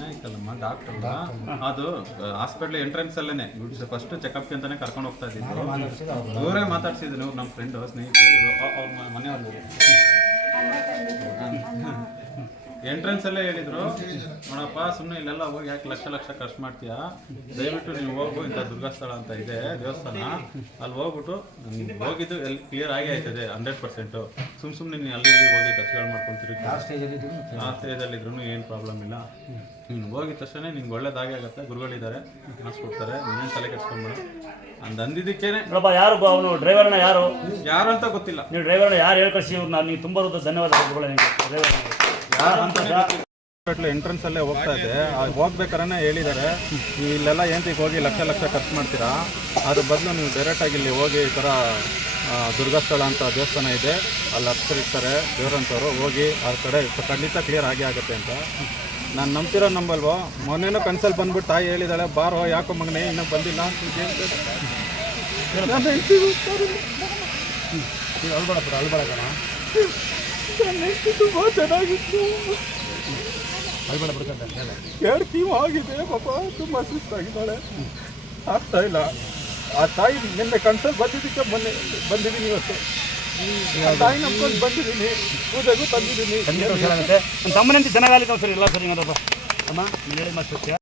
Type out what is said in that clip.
ವಿನಾಯಕಲ್ಲಮ್ಮ doctor ಅದು hospital entrance ಅಲ್ಲೇನೆ first ಚೆಕಪ್ಗೆ ಅಂತಾನೆ ಕರ್ಕೊಂಡು ಹೋಗ್ತಾ ಇದ್ದಿದ್ದು. ಇವರೇ ಮಾತಾಡ್ಸಿದ್ರು ನಮ್ಮ ಫ್ರೆಂಡು ಸ್ನೇಹಿತರು ಅವ್ರ ಮನೆಯವರು ಎಂಟ್ರೆನ್ಸ್ ಅಲ್ಲೇ ಹೇಳಿದ್ರು, ನೋಡಪ್ಪ ಸುಮ್ಮನೆ ಇಲ್ಲೆಲ್ಲ ಹೋಗಿ ಯಾಕೆ ಲಕ್ಷ ಲಕ್ಷ ಖರ್ಚು ಮಾಡ್ತೀಯಾ, ದಯವಿಟ್ಟು ನೀವು ಹೋಗು, ಇಂಥ ದುರ್ಗಾಸ್ಥಳ ಅಂತ ಇದೆ ದೇವಸ್ಥಾನ, ಅಲ್ಲಿ ಹೋಗ್ಬಿಟ್ಟು ಹೋಗಿದ್ದು ಎಲ್ಲಿ ಕ್ಲಿಯರ್ ಆಗಿ ಆಯ್ತದೆ 100%. ಸುಮ್ಮನೆ ನೀನು ಅಲ್ಲಿ ಹೋಗಿ ಖರ್ಚುಗಳು ಮಾಡ್ಕೊಂತೀರಿ, ಆ ಸ್ಟೇಜಲ್ಲಿದ್ರು ಏನು ಪ್ರಾಬ್ಲಮ್ ಇಲ್ಲ. ನೀನು ಹೋಗಿದ ತಕ್ಷಣ ನಿನ್ಗೆ ಒಳ್ಳೇದಾಗೇ ಆಗುತ್ತೆ, ಗುರುಗಳಿದ್ದಾರೆ ಮಾಡಿಸ್ಕೊಡ್ತಾರೆ, ನೀನು ತಲೆ ಕೆಡ್ಸ್ಕೊಂಬೇಡ ಅಂದಿದ್ದಕ್ಕೇನೆ. ಯಾರು ಅವನು ಡ್ರೈವರ್ನ ಯಾರು ಅಂತ ಗೊತ್ತಿಲ್ಲ. ನೀವು ಡ್ರೈವರ್ನ ಯಾರು ಹೇಳ್ಕಳಿಸಿ ನಾನು ನೀವು ತುಂಬ ಧನ್ಯವಾದ ಡ್ರೈವರ್. ಎಂಟ್ರೆನ್ಸ್ ಅಲ್ಲೇ ಹೋಗ್ತಾ ಇದೆ, ಹೋಗ್ಬೇಕಾದ್ರೆ ಹೇಳಿದ್ದಾರೆ ನೀವು ಇಲ್ಲೆಲ್ಲ ಏಂತಿಗೆ ಹೋಗಿ ಲಕ್ಷ ಲಕ್ಷ ಖರ್ಚು ಮಾಡ್ತೀರಾ, ಅದ್ರ ಬದಲು ನೀವು ಡೈರೆಕ್ಟಾಗಿ ಇಲ್ಲಿ ಹೋಗಿ ಈ ಥರ ದುರ್ಗಾಸ್ಥಳ ಅಂತ ದೇವಸ್ಥಾನ ಇದೆ, ಅಲ್ಲಿ ಹತ್ತಿರ್ತಾರೆ ದೇವರಂತವರು, ಹೋಗಿ ಆ ಕಡೆ ಖಂಡಿತ ಕ್ಲಿಯರ್ ಆಗೇ ಆಗುತ್ತೆ ಅಂತ. ನಾನು ನಂಬ್ತಿರೋ ನಂಬಲ್ವೋ, ಮೊನ್ನೆನೂ ಕನ್ಸಲ್ಲಿ ಬಂದ್ಬಿಟ್ಟು ತಾಯಿ ಹೇಳಿದಾಳೆ, ಬಾರೋ ಯಾಕೋ ಮಗನೇ ಇನ್ನೂ ಬಂದಿಲ್ಲ ಅಂತ ಅಳ್ಬೇಡಣ ತುಂಬ ಚೆನ್ನಾಗಿತ್ತು, ಎರಡು ಕೀವು ಆಗಿದೆ ಪಾಪ, ತುಂಬ ಸುಸ್ತಾಗಿದ್ದಾಳೆ, ಆಗ್ತಾ ಇಲ್ಲ. ಆ ತಾಯಿ ನಿನ್ನೆ ಕನ್ಸಲ್ಲಿ ಬಂದಿದ್ದಕ್ಕೆ ಮೊನ್ನೆ ಬಂದಿದ್ದೀನಿ, ಇವತ್ತು ತಾಯಿ ನಂಬ್ಕೊಂಡು ಬಂದಿದ್ದೀನಿ, ಪೂಜೆಗೂ ತಂದಿದ್ದೀನಿ. ನನ್ನ ತಮ್ಮನಂತೆ ಚೆನ್ನಾಗಾಗಲಿಕ್ಕೆ ಸರಿ ಇಲ್ಲ ಸರಿ ಅಮ್ಮ ಹೇಳಿ ಮತ್ತೆ